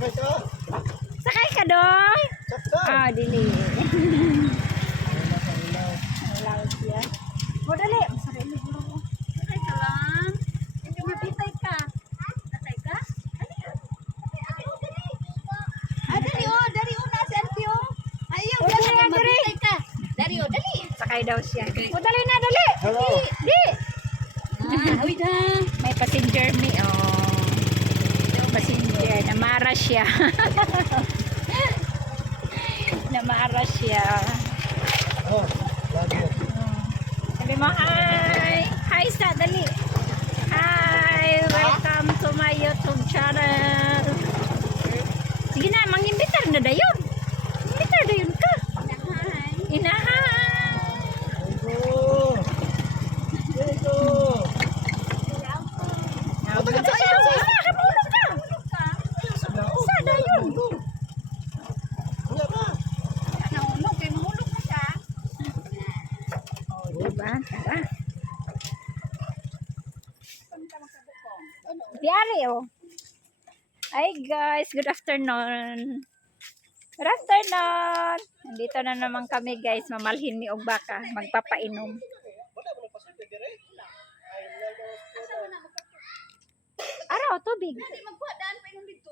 Sakay ka doy? Ah, dili. Ilaw siya. Mo dali, masarap ni guro ko. Sakay ka lang. Hindi mapitay ka. Sakay ka? Dari na si Antio. Ayaw, Dali ka. Dari dali. Sakay daw siya. Mo dali na, dali. Hello. Di. Uy na. May passenger me. Oh. Passenger. Namara siya. Namara siya. Oh, lagi. Sabi mo, hi. Hi sa, dali. Hi. Welcome to my YouTube channel. Sige na, mangimbitar na dayon. Imbitar dayon ka. Inahay. Go. Go. Sa dayon. Wala ba? Nahulog, kay mahulog na siya. Diba? Tara. Diari, oh. Hi guys, good afternoon. Good afternoon. Nandito na naman kami guys, mamalhin ni og baka, magpapainom. Araw, tubig. Magkuhaan pa yung dito.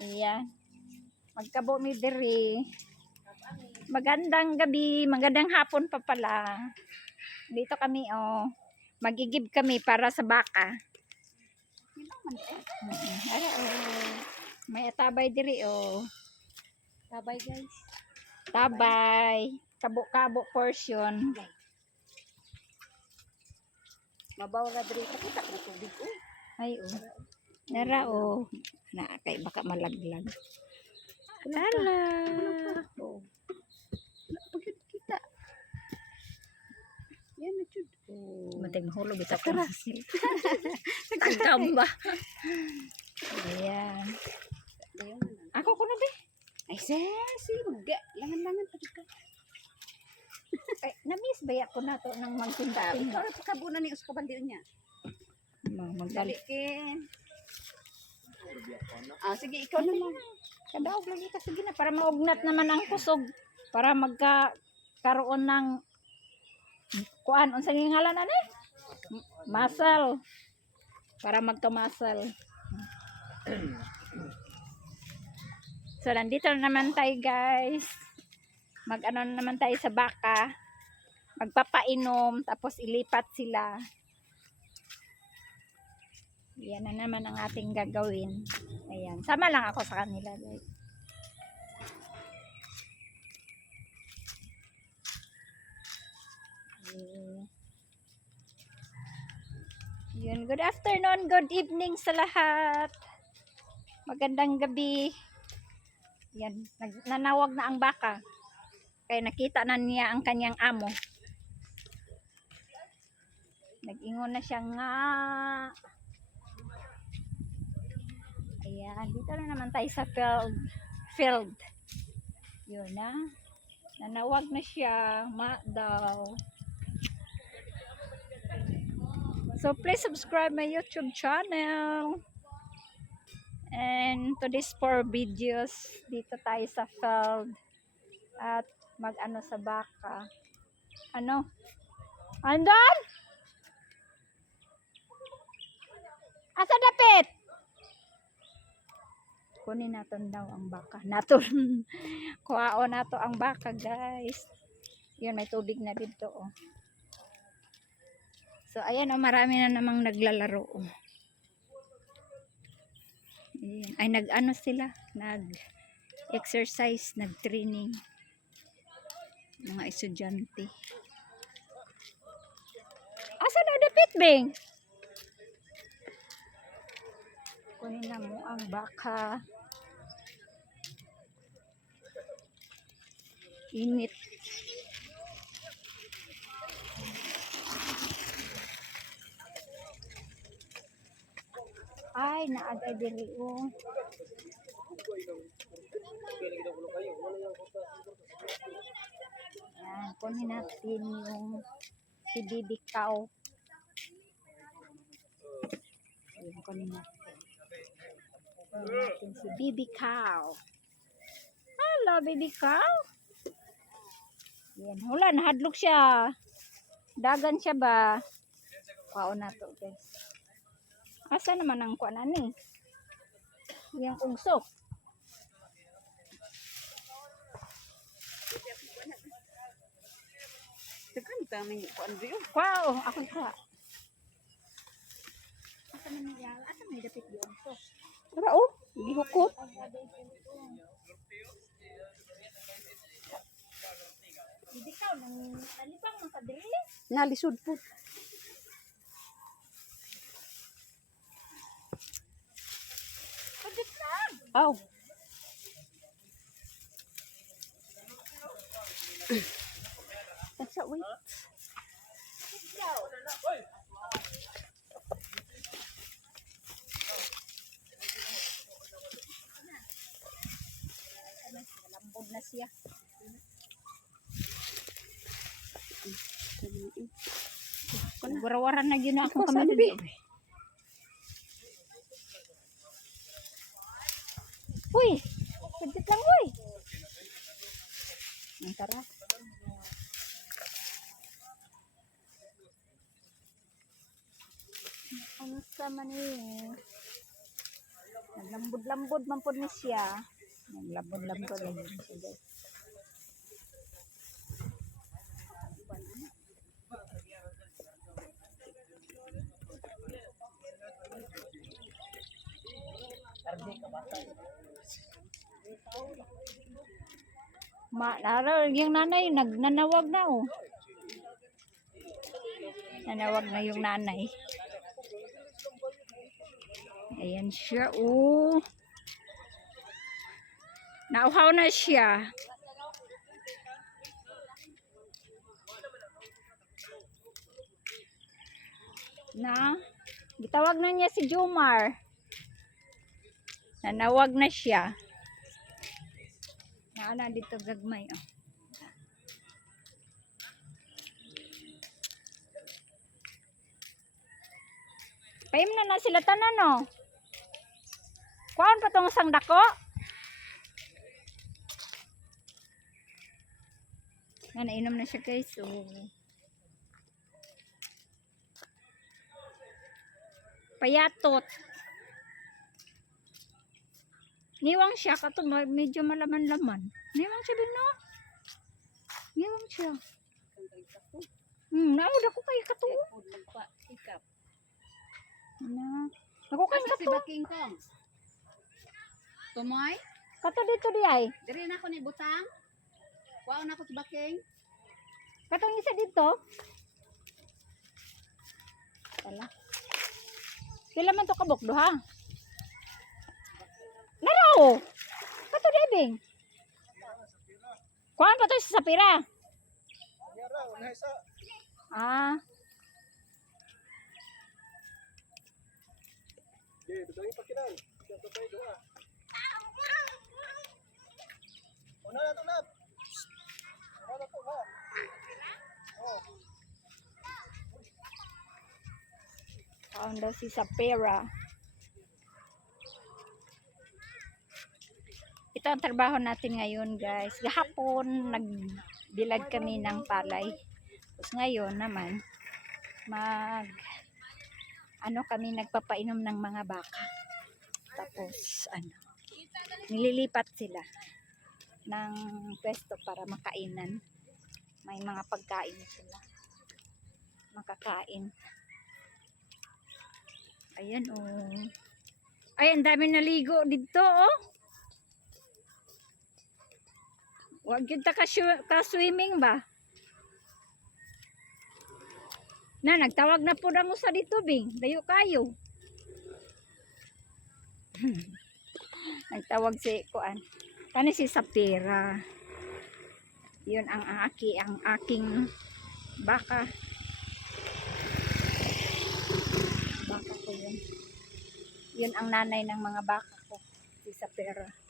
Ayan. Magkabo mi diri. Magandang gabi, magandang hapon pa pala. Dito kami, oh. Magigib kami para sa baka. Ara, oh. May atabay diri, oh. Sabay guys. Tabay. Kabo-kabo portion. Mabaw na diri sa kita na tubig ko. Ay, oh. Nara, oh. Na, kay baka malaglag. Lala. Oh. Pagkat kita. Yan na chud. Oh. Matay mahulog ito ko. Nagkagamba. Ayan. Ako ko na, be. Ay sesi, magga. Langan-langan pa ka. Ay, na-miss ba ako na to nang magtinda? Ikaw na pagkabunan ni usko bandiyon niya. Dali Magdali. ke. Ah, sige, ikaw na lang. Kadaog lagi ka. Sige na, para maugnat naman ang kusog. Para magkaroon ng kuan. Unsang ngalan na eh? Muscle. Para magka-muscle. So, nandito na naman tayo guys. Mag-ano na naman tayo sa baka. Magpapainom. Tapos ilipat sila. Yan na naman ang ating gagawin. Ayan. Sama lang ako sa kanila guys. Yun. Good afternoon, good evening sa lahat. Magandang gabi. Yan. Nanawag na ang baka. Kaya nakita na niya ang kanyang amo. Nag-ingon na siya nga. Ayan. Dito na naman tayo sa field. Yun na. Nanawag na siya. Ma daw. So please subscribe my YouTube channel. And to this 4 videos, dito tayo sa field at mag-ano sa baka. Ano? Andon? Asa dapit? Kunin natin daw ang baka. Naton. Kuhao nato ang baka, guys. Yun, may tubig na dito, oh. So, ayan, oh, marami na namang naglalaro, oh. Ayan. Ay, nag-ano sila? Nag-exercise, nag-training. Mga estudyante. Asa na dapit, Bing? Kunin na mo ang baka. Init. Ay, naagay diri, oh. Yan, kunin natin yung si Bibi Cow. Yan, kunin natin. Ayan natin si baby cow. Hello, baby cow. Yan, wala, nahadlok siya. Dagan siya ba? Pao na to, guys. Asa naman ang kuan ani? Yang ungsok. Tekan kami ko ano yun. Wow, ako ka. Asa man niya? Asa may dapit yung ungsok? Tara oh, gihukot. Hindi ka, nalipang mga kadili. Nalisod po. Pagkat lang. Aw. Tasa, wait. Malambod na siya. Wara-wara na yun ako Ikaw, kami. sabi. Uy! Pagkat lang, uy! Ang tara. Ang sama niya. Naglambod-lambod man po ni siya. Naglambod-lambod na yun siya, guys. Yung nanay, nanawag na oh. Nanawag na yung nanay. Ayan siya oh. Nauhaw na siya. Na, gitawag na niya si Jomar. Nanawag na siya. Naana dito gagmay oh. Paim na sila tanan no. Kuan pa tong sang dako? Nga nainom na siya guys. So, payatot. Niwang siya kato medyo malaman-laman. Niwang siya din no. Niwang siya. Naud ako kay kato. Magpa-ikap. Na. Ako kay Asa si kato. Baking Kong? Tumoy? Kato dito di ay. Diri na ako ni butang. Wow na ako si Baking. Katong isa dito. Tala. Kailan man to kabok do ha? Naraw. Kato debing. Kuan pa to sa sapira. Yara, una isa. Ah, Di, betul pakilan. Kita patay doa. Una na tunap. Una na to ha. Oh. kaon daw si sapira. Ito ang trabaho natin ngayon guys. Gahapon nagbilad kami ng palay. Tapos ngayon naman kami nagpapainom ng mga baka. Tapos nililipat sila ng pwesto para makainan. May mga pagkain sila. Makakain. Ayan oh. Ay, ang dami naligo dito oh. Wag yun ka-swimming ba? Na, nagtawag na po na mo sa dito, Bing. Layo kayo. Nagtawag si Kuan. Kani si Sapira. Yun ang aking baka. Baka ko yun. Yun ang nanay ng mga baka ko. Si Sapira.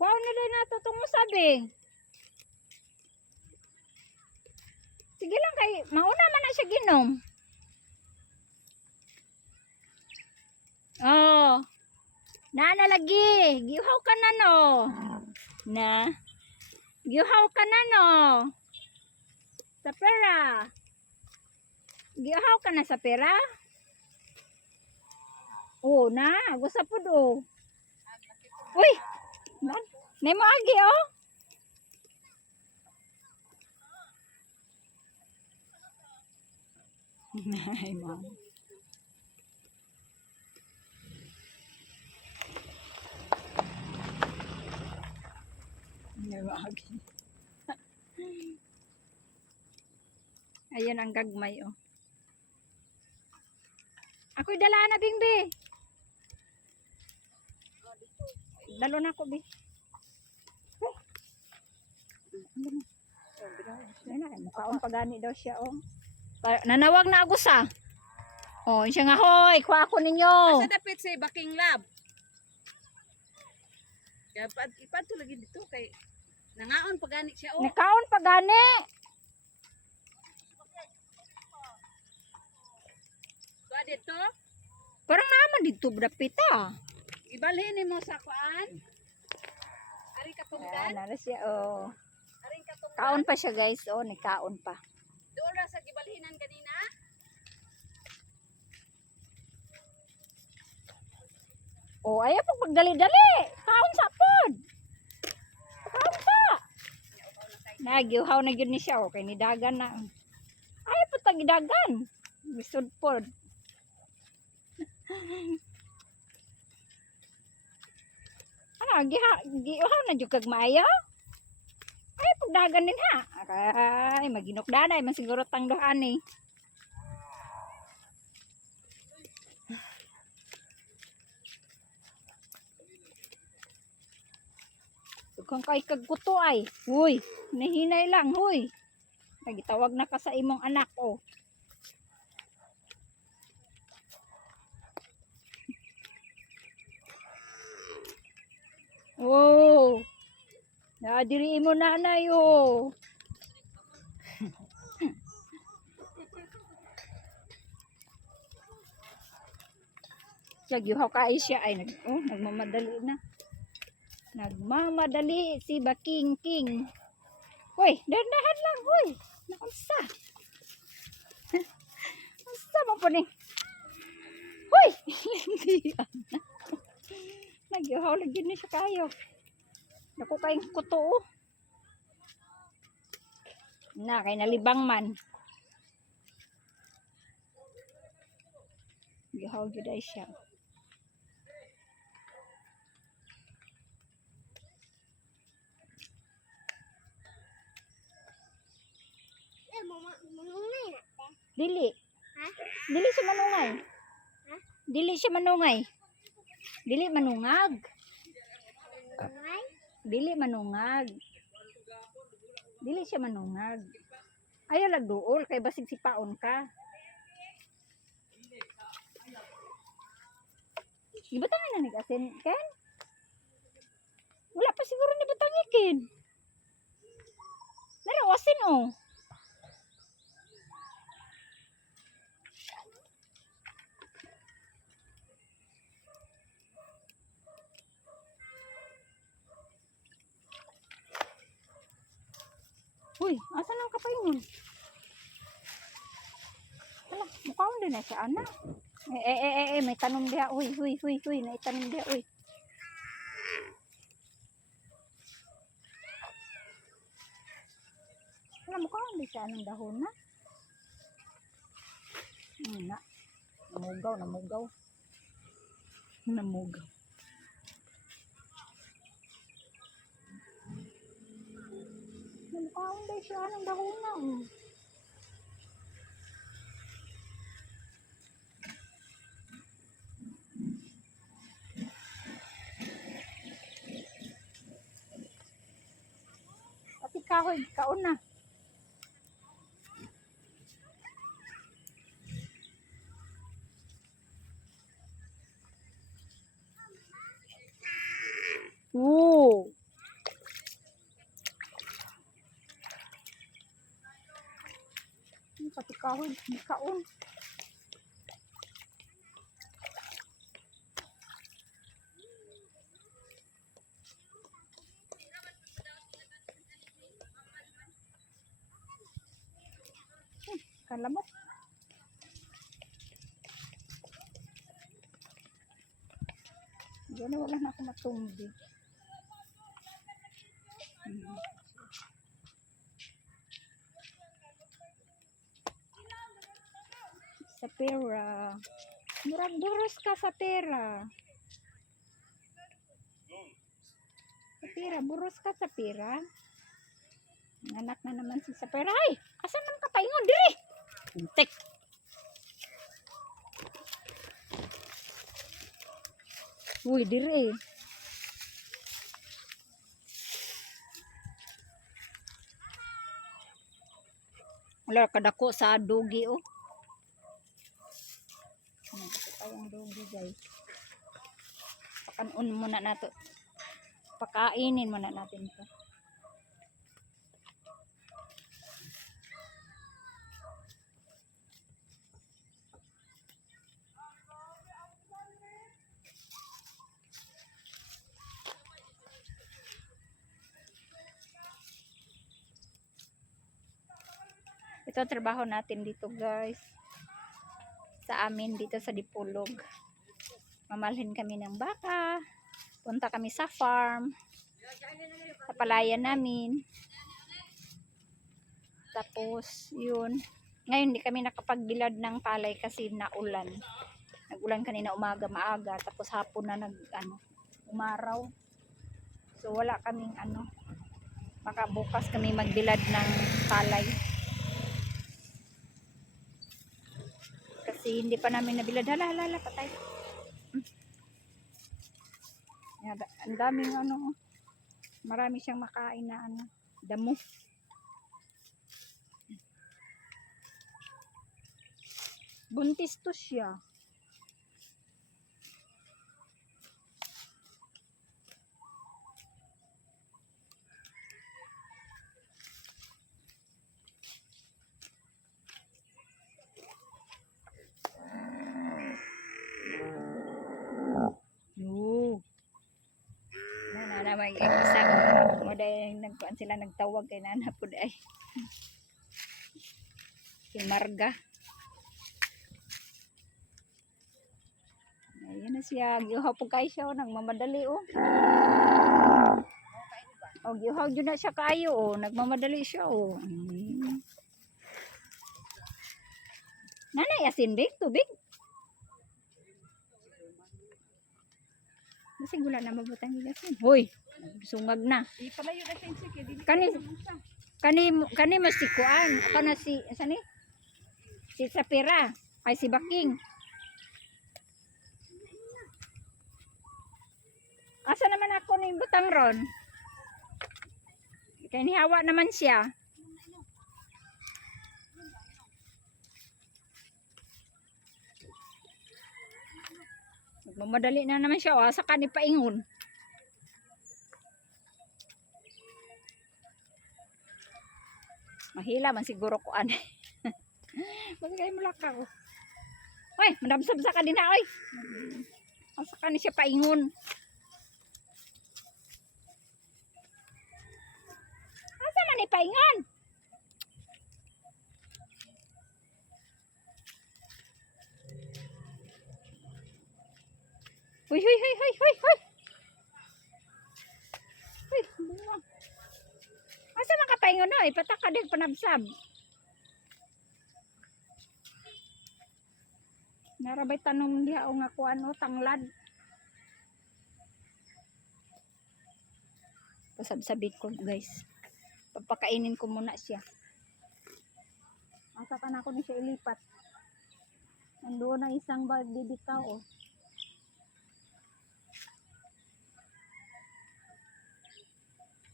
Kuha nila nato itong sabi. Sige lang kay mauna man na siya ginom. Oh. Na lagi. Giuhaw ka na no. Na. Giuhaw ka na no. Sa pera. Giuhaw ka na sa pera. Oh, na. Gusto po do. Uy. Nay mo agi oh. Nay mo. Ayan ang gagmay oh. Ako'y dala na bingbi. Dalo na ko bi. Mukhaon pa gani daw siya oh. Nanawag na ako sa. Oh, siya nga hoy, kuha ako ninyo. Asa dapit sa Baking Lab. Kaya ipadto lagi dito kay nangaon pa gani siya oh. Nakaon pa gani. Kuha dito. Parang naman dito dapita. Ibalhin nimo sa kuan. Ari katunggan. Ayan, siya oh. Ari katunggan. Kaon pa siya guys, oh, nikaon pa. Doon ra sa gibalhinan kanina. Oh, ayaw pag pagdali-dali. Kaon sa pod. Kaon pa. Nagyuhaw na yun ni siya, oh, kay nidagan na. Ayaw po tagidagan. Bisod pod. Ano, giuhaw na jud kag maayo? Ay, pagdagan din ha. Ay, maginokdanay man siguro tangdohan eh. Kung kay kagkuto ay. Huy, nahinay lang, huy. Nagitawag na ka sa imong anak, oh. Oh. Nadiri mo nanay oh. Nagyuhaw ka siya ay nagmamadali na. Nagmamadali si Baking King. Hoy, dahan lang hoy. Naunsa? Unsa mo po ni? Hoy, hindi. Nagyuhaw lagi ni siya kayo. Naku kayong kuto oh. Na kay nalibang man. Gihaw jud ay siya. Dili. Ha? Dili siya manungay. Ha? Dili siya manungay. Dili manungag. Dili manungag. Dili siya manungag. Ayaw lagduol kay basig sipaon ka. Gibutangan na nig-asin ken? Wala pa siguro ni butangikin. Narawasin oh. Uy, asan ang kapaingon? Hala, mukhaon din na siya, anak. May tanom diha. Uy, naitanom diha, uy. Hala, mukhaon din siya, anong dahon na? Na. Namugaw. Namugaw. Mukhaon din siya, anong dahon na, Pati kahoy, kaon na. Ooh. Kaon, kaon. Kala mo. Diyan wala na ako matumbi. Sa pera. Murag buros ka sa pera. Sa pera, buros ka sa pera. Anak na naman si sa pera. Ay, asan man ka paingon diri? Intek. Uy, diri. Wala kadako sa dogi oh. Ito pa yung dogi guys. Pakanon muna nato. Pakainin muna natin ito. Ito trabaho natin dito guys. Sa amin dito sa Dipolog. Mamalhin kami ng baka. Punta kami sa farm. Sa palayan namin. Tapos yun. Ngayon di kami nakapagbilad ng palay kasi naulan. Nagulan kanina umaga maaga. Tapos hapon na umaraw. So wala kaming baka bukas kami magbilad ng palay. Kasi hindi pa namin nabilad. Hala, patay. Ang daming marami siyang makain na damo. Buntis to siya. May isa mo dahil nagkuhan sila nagtawag kay nana po dahil si Marga. Ayan na siya, giuhaw po kayo siya nagmamadali giuhaw dyan na siya kayo nagmamadali siya Nanay asin big, tubig kasi gula na mabutang gigasin. Hoy, sungag na. Ipalayo na siya kay dili. Kani mas si kuan, ako na si sani? Si Sapira, ay si Baking. Asa naman ako ni butang ron? Kay nihawa naman siya. Mamadali na naman siya asa ka ni paingon. Mahila man siguro ko Bakit kayo mulaka ko? Oy, madamsab sa kanina oy. Asa ka ni siya paingon. Asa man ni paingon? Hoy. Hoy, bunga. Asa man ka paingon na pataka din panabsab. Narabay tanong diha o nga kuan tanglad. Pasabsabit ko guys. Papakainin ko muna siya. Asa ka na ako ni siya ilipat. Nandoon na isang bibitaw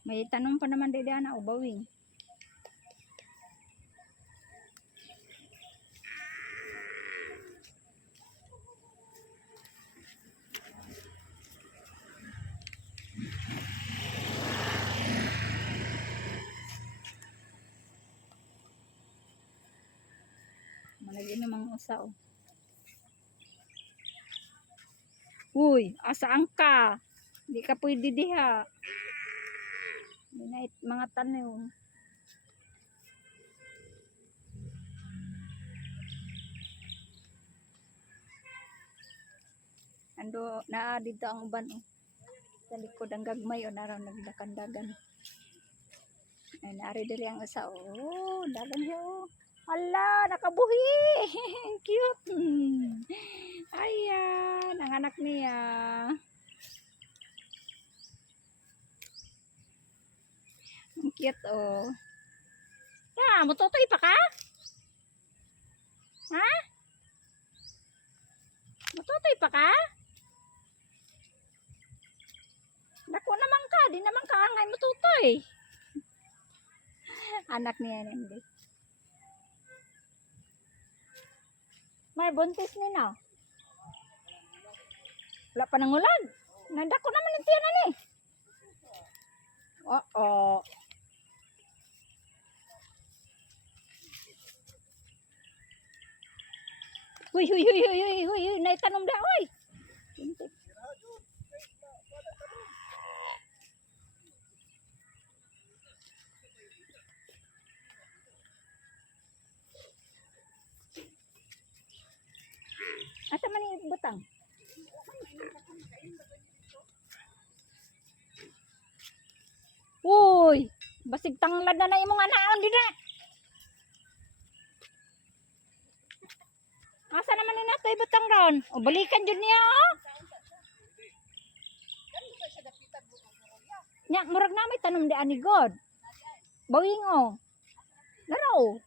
May tanong pa naman dito na ubawing. Nag-inom ang usa oh. Uy, asaan ka? Hindi ka pwede diha. Minait mga tanim. Ando naa dito ang uban oh. Sa likod ang gagmay o naraw nagdakandagan. Ay naari diri ang usa oh. Dagan siya oh. Hala, nakabuhi. Cute. Ayan, ang anak niya. Ang cute oh. Ya, matutoy pa ka? Ha? Matutoy pa ka? Dako naman ka, di naman ka angay matutoy. Anak niya hindi. May buntis ni na. Wala pa nang ulan. Nandako naman ang tiyanan eh. Oo. Huy, huy, huy, huy, huy, huy, huy, naitanong da, huy. Asa man yung butang? Uy, basig tanglad na imong anaon din na. Asa naman ni nato ibutang ron? O balikan jud niya oh. Nya murag na may tanom di ani god. Bawing oh. Laro.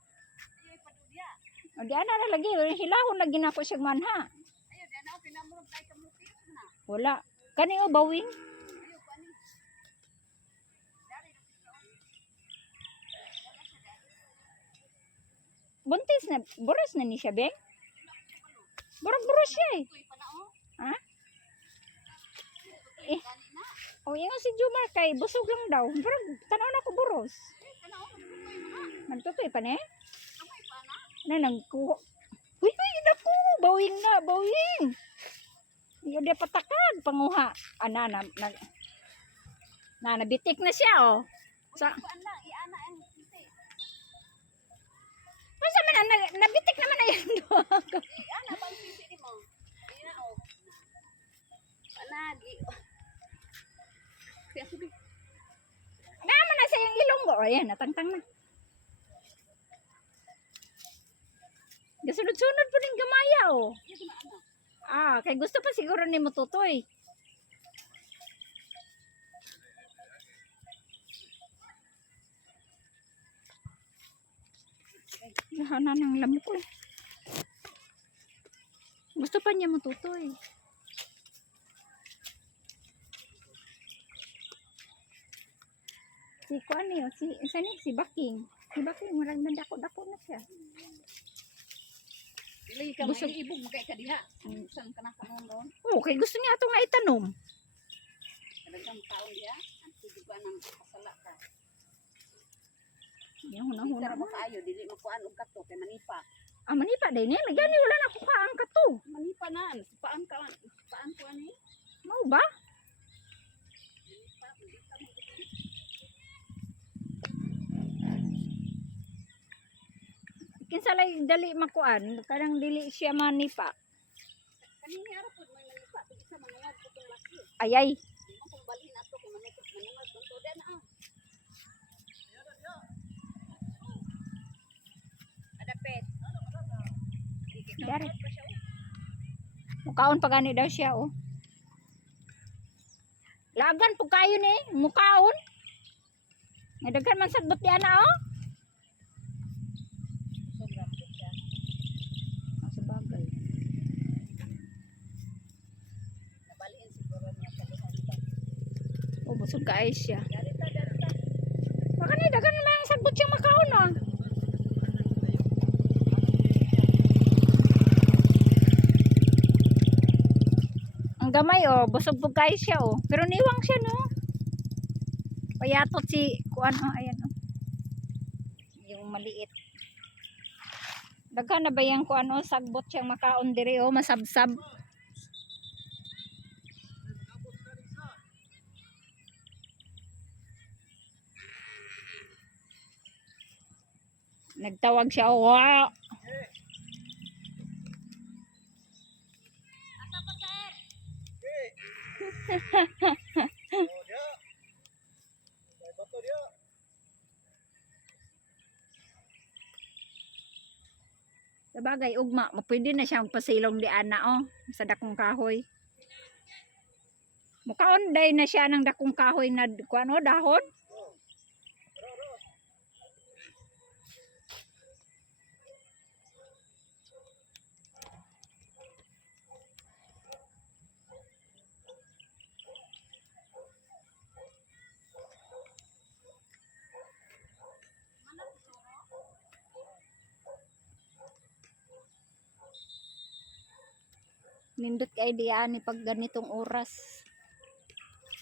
O di ana na lagi, hilahon lagi na ko siya manha. Wala. Kani o bawing? Buntis na, buros na ni siya, Beng? Buros siya eh. Ha? Eh. O yung si Jumar kay busog lang daw. Burag, tanaw na ko buros. Nagtutoy pa ne? Na nagkuha. Uy, naku, bawing na, bawing. Yung di patakag, panguha. Na, nabitik na siya, oh. Sa, masa man, nabitik naman na yan doon. Naman na sa yung ilong ko. Ayan, natangtang na. Gasunod-sunod po ng gamaya, oh. Ah, kay gusto pa siguro ni mo tutoy. Lahanan ng lamok ko. Gusto pa niya mo tutoy. Si Kuan niyo, si Baking. Si Baking, marang nandako-dako na siya. Dili ka Busog. may ibog magkay ka diha. Saan ka na kanon Oh, kay gusto niya ito nga itanom. Kadagang taon diha. Ang tujuan ng kasala ka. Yung hunahuna Tara mo. mo kaayo dili mo kuan og kato kay manipa. Ah, manipa din eh. Gani wala na ko kaang kato. Manipa na. Paan ka paan ko ani? Mau ba? Kinsa lay dali makuan, kadang dili siya manipa. Kanini ara pud may manipa pud isa manungod putong laki. Ayay. Di mo kung balhin ato kay manungod bunto den ah. Adapet. Dari. Mukaon pa gani daw siya oh. Lagan po kayo ni, mukaon. Nadagan man sagbot diyan na oh. Sobrang pud siya. Sa bagay. Nabalhin siguro niya sa duhan ba. Oh, busog kaay siya. Darita. Baka ni dagan naman ang sagbot siyang makaon ah. Ang gamay oh, busog po kayo siya oh. Pero niwang siya no. Payatot si kuan oh, ayan oh. Yung maliit. Daghan na ba yan ko ano, sagbot siyang makaon diri o masabsab. Nagtawag siya, wow! Oh, dia. May bato dia. Sabagay, ugma, pwede na siyang pasilong di ana oh, sa dakong kahoy. Mukaonday na siya ng dakong kahoy na kuano dahon. Nindot kay diyan ni pag ganitong oras.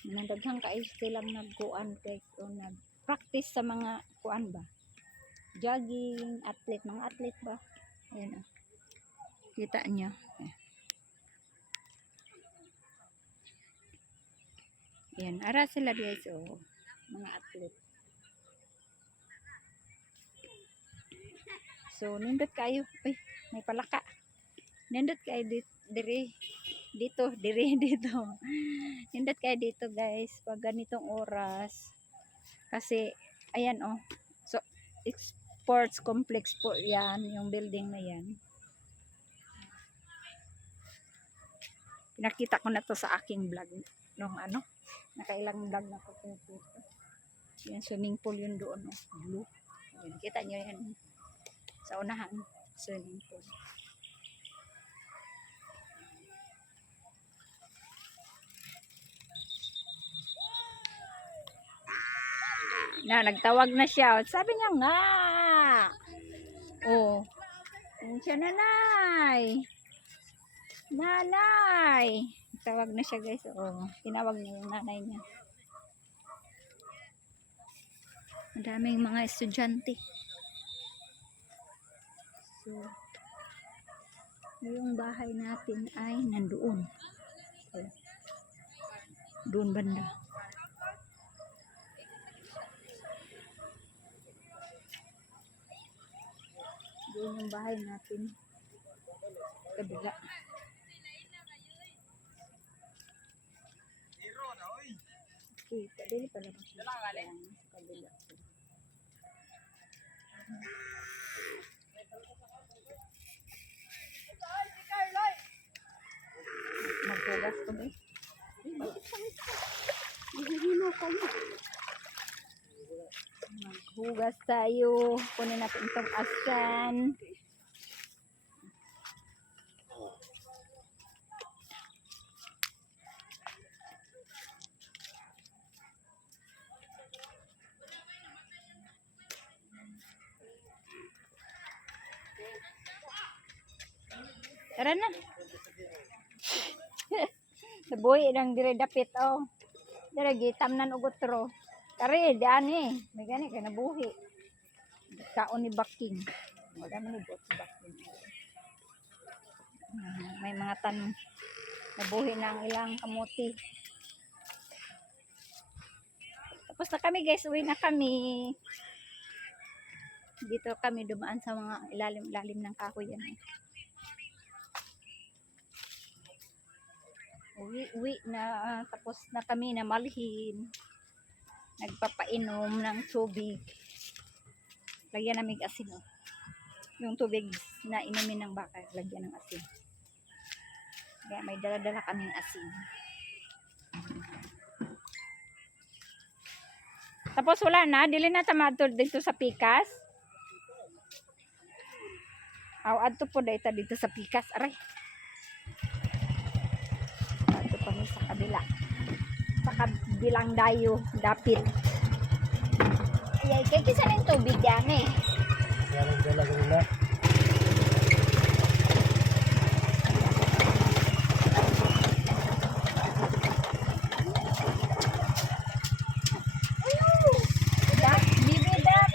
Nadaghang kay silang nagkuan kay o nag-practice sa mga kuan ba. Jogging, athlete, mga athlete ba. Ayun oh. Kita niyo. Ayan, ara sila guys oh. Mga athlete. So, nindot kayo. Uy, may palaka. Nindot kayo dito. Nindot kayo dito guys. Pag ganitong oras. Kasi, ayan oh. So, sports complex po yan. Yung building na yan. Pinakita ko na to sa aking vlog. Nung ano. Nakailang vlog na ko dito. Yan, swimming pool yun doon oh. Blue. Ayan, kita nyo yan. Sa unahan, swimming pool. Na, nagtawag na siya. Sabi niya nga. Oh. Yan siya, nanay. Nanay. Tawag na siya guys. Oh, tinawag niya yung nanay niya. Ang daming mga estudyante. So, yung bahay natin ay nandoon. Oh. Doon banda. Doon yung bahay natin. Kabila. Okay, kadili pala mas sa kabila. Maghugas ko ba? Maghugas tayo. Kunin natin itong asan. Tara na. Nabuhi lang dire dapit oh. Dire gitam nan ugot ro. Kare dani, may gani kay nabuhi. Kaon ni Baking. Wala man ni bot si Baking. May mga tan nabuhi na ang ilang kamuti. Tapos na kami guys, uwi na kami. Dito kami dumaan sa mga ilalim-ilalim ng kahoy yan. Uwi na, tapos na kami na malhin. Nagpapainom ng tubig. Lagyan namin asin oh. Yung tubig na inumin ng baka, lagyan ng asin. Kaya may dala-dala kaming asin. Tapos wala na, dili na tamadto dito sa Pikas. Aw adto po dito sa Pikas, aray. Kami sa kabila. Sa kabilang dayo, dapit. Ay, kaya kisa ng tubig yan eh. Yan ang dala nila. Bibi duck.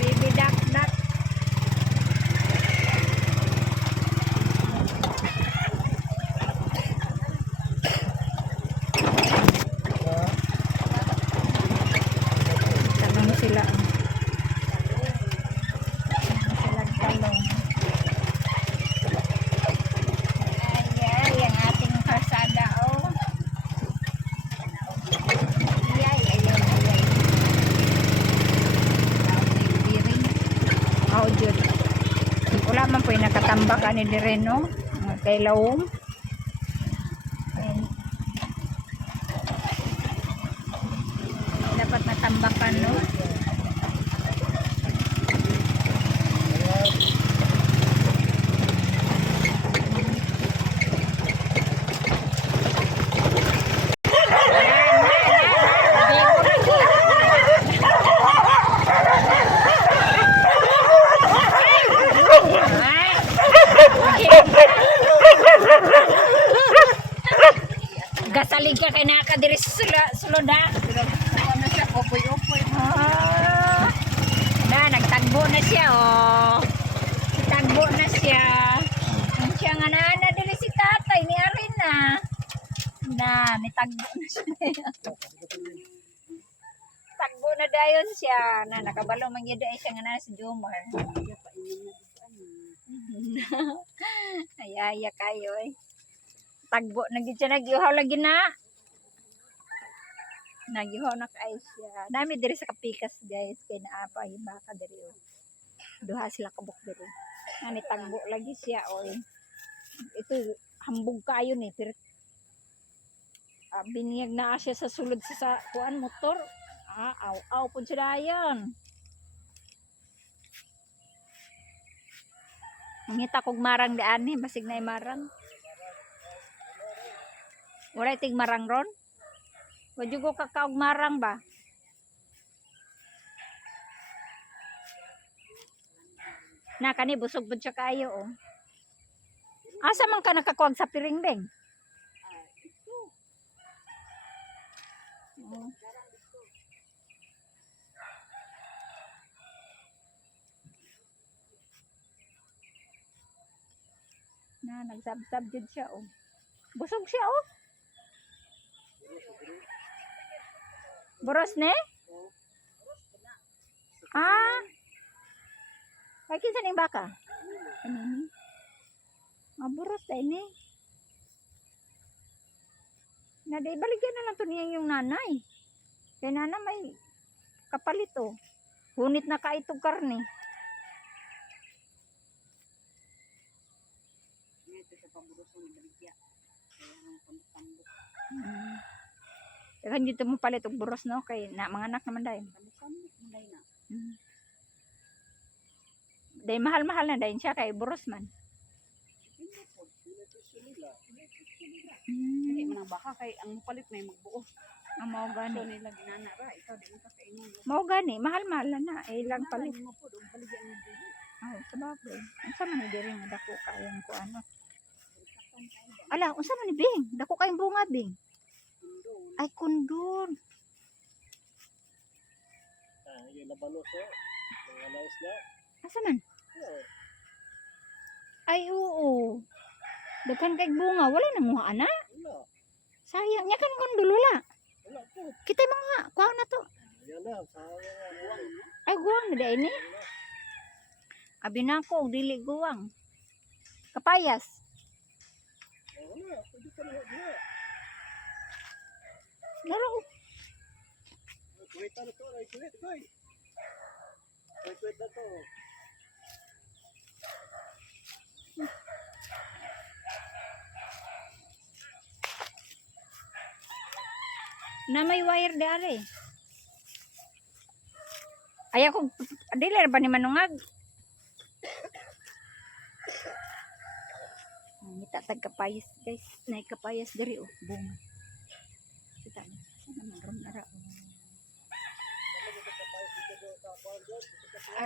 Bibi duck. po'y nakatambak ani dire no. Mga kay lawom. Ayun. Dapat natambakan no. Gasalig ka kay nakadiri sa suloda. Ano siya, opoy-opoy. Ah, nagtagbo na siya, oh. Nagtagbo na siya. Ang siya nga na dili si tatay ni Arina. Nitagbo na siya. Tagbo na dayon siya. Nakabalo man gyud ay siya nga na si Jomar. Kaya pa inom na dito. Ayaya kayo eh. Tagbo na gyud siya, nagyuhaw lagi na. Nagyuhaw na kay siya. Nami diri sa kapikas guys kay naapa yung baka diri. Oh. Duha sila kabuk diri. Nani tagbo lagi siya oy. Ito hambog kayo ni pero biniyag na siya sa sulod sa kuan motor. Aw pud siya dayon. Mangita kog marang daan ni basig na marang. Wala ting marang ron. Wadyo ko kakaog marang ba? Na kani busog pud siya kayo oh. Asa man ka nakakuag sa piring beng? Oh. Nagsab-sab jud siya oh. Busog siya oh. Boros ne? Ay kinsa ning baka? Kanini? Boros dai ni. Naday baligyan na lang to niya yung nanay. Kay nana may kapalit oh. Hunit na ka itong karne. Ito sa pamuruso ni Baligya. Kaya ang pambuk-pambuk. Kaya dito mo palit og boros no kay na mga anak naman dai. Pambuk-pambuk mo dahil na. Dai mahal-mahal na dai siya kay boros man. Dili man ang baka kay ang mupalit may magbuo. Mao So gani. nila ginana ra ikaw di mo ka kainin. Mao gani, mahal-mahal na ilang palit. Mo po og baligya ni dili. Sabagay. Unsa man ni diri nga dako kayang ko ano. Ala, unsa man ni Bing? Dako kayong bunga Bing. Ay kundon. Yung labanos oh. Mga nice na. Asa man? Ay oo. Daghan kay bunga, wala nang muha ana. Wala. Sayang nya kan kundul wala. Wala po. Kita mga kuha na to. Yan na. Sayang. Ay guwang na dai ni. Abi na ko og dili guwang. Kapayas. Wala. Pwede ka na. Laro. Wait na to. Wait. Wait na to. Na may wire dali. Ay ako dili ba ni manungag? Ngita tag kapayas guys. Nay kapayas diri oh, bunga. Kita ni. Sana man ron ara oh.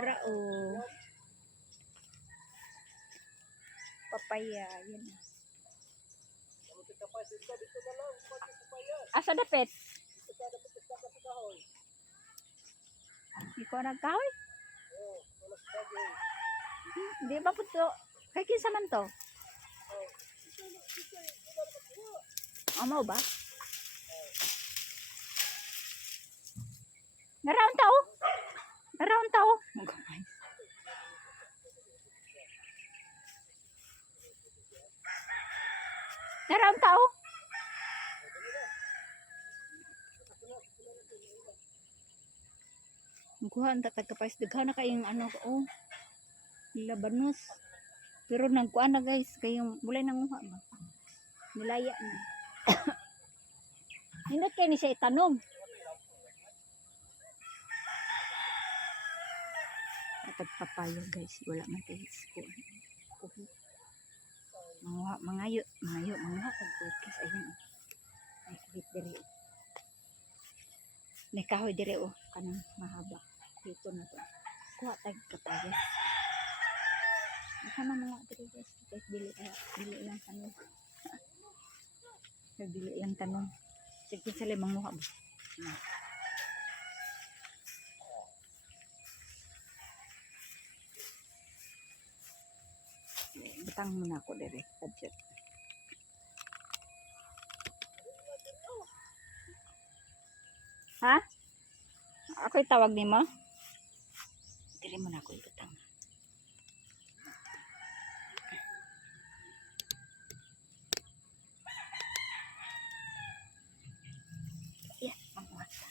Ara oh. Papaya yan. Asa dapit? Ikaw nagkahoy? Di ba po to? Kay kinsa man to? Amaw ba? Naraon tao? Naraon tao? Naraon tao? Kuha ang tatagkapais. Daghan na kayong ano oh. Labanos. Pero nagkuan na guys, kayong bulay nanguha ba? Nilaya na. Nindot kayo ni siya itanom. Atag papaya guys, wala man tayo isko. Mangayo, manguha tag podcast ayan. Ay kulit diri. May kahoy diri oh, kanang mahaba. Dito na to. Kuha tag papaya. Sama mga diri guys, guys dili lang tanong. Dili lang tanong. Sige sila manguha ba. Butang muna ako diri, budget. Ha? Ako'y tawag nimo? Dili mo na ako ibutang. Yan, manguha ka.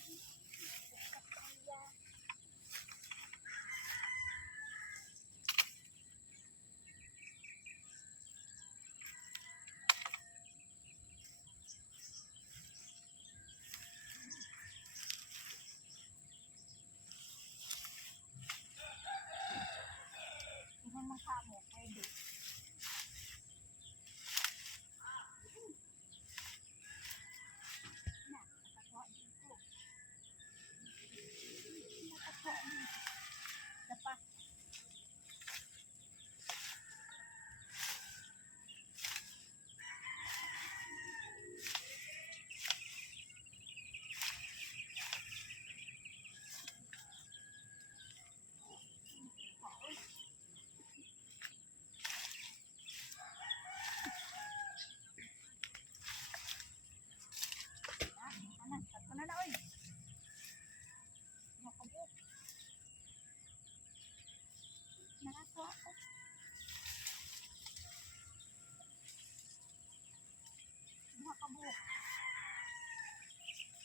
Ilan lang kamo, pwede.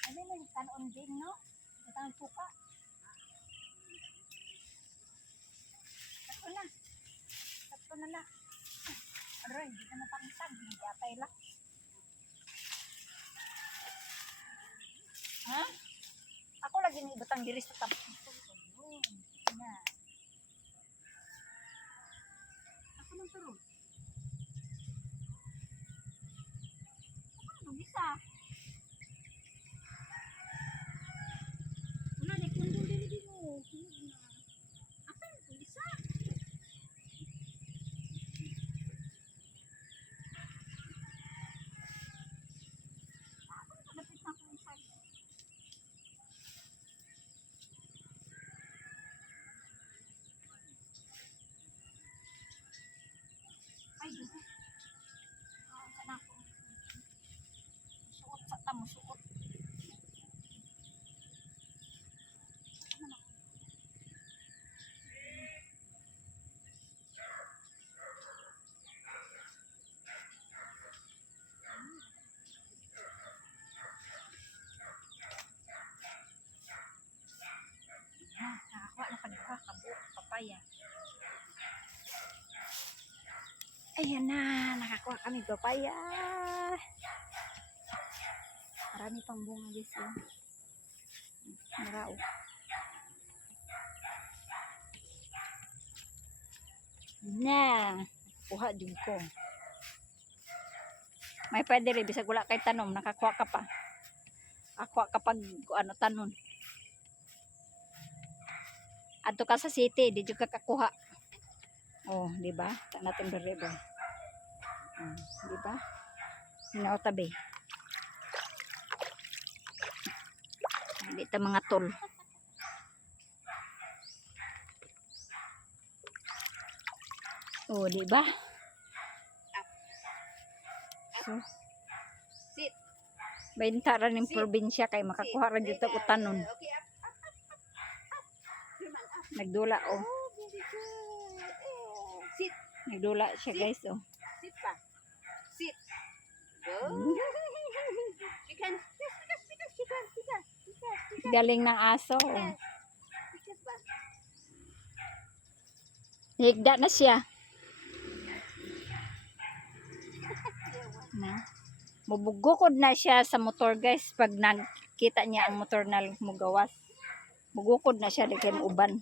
Ano na yung kanon din, no? Katang suka. Sakto na lang. Aroy, hindi na matangtag. Hindi atay lang. Ha? Ako lagi ni ibutang diri sa tapos. Yun. Na. Ako nang turun. Ako nang isa. Wala, nagkundol din mo. Ako nang isa. Ako nang lapit na kung isa. Ay, dugo. Saan ako? Suot sa tamo, suot. Nakakuha na kanila kabuo papaya. Ayan na, nakakuha kami papaya. Marami pang bunga guys. Marao. Na, kuha din ko. May pwede rin, bisag wala kay tanom, nakakuha ka pa. Ako kapag ano tanon. Adto ka sa city, di jud ka kakuha. Oh, di ba? Ta natin bere ba. Di ba? Hinaw tabi. Dito mga tol. Oh, di ba? So, Sit. benta ra ning probinsya kay makakuha ra jud og tanon. Okay, up. Nagdula oh. Oh, very good. Oh. Sit. Nagdula siya guys oh. Sit pa. Sit. Go. Hmm. Chicken. Chicken. Galing ng aso oh. Chicken ba? Higda na siya. Na. Mubugukod na siya sa motor guys pag nakita niya ang motor na mugawas. Mugukod na siya daghan uban.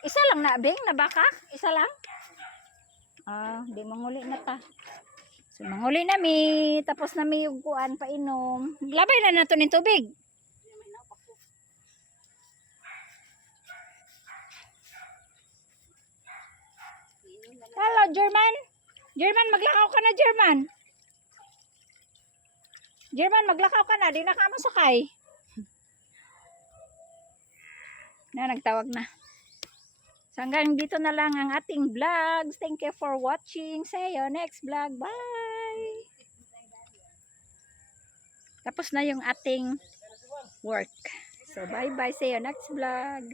Isa lang na bing na baka? Isa lang? Ah, di manguli na ta. So manguli na mi, tapos na mi yung kuan painom. Labay na nato ning tubig. Hello, German. German, maglakaw ka na, German. German, maglakaw ka na. Di na ka masakay. Na, nagtawag na. So, hanggang dito na lang ang ating vlogs. Thank you for watching. See you next vlog. Bye! Tapos na yung ating work. So, bye-bye. See you next vlog.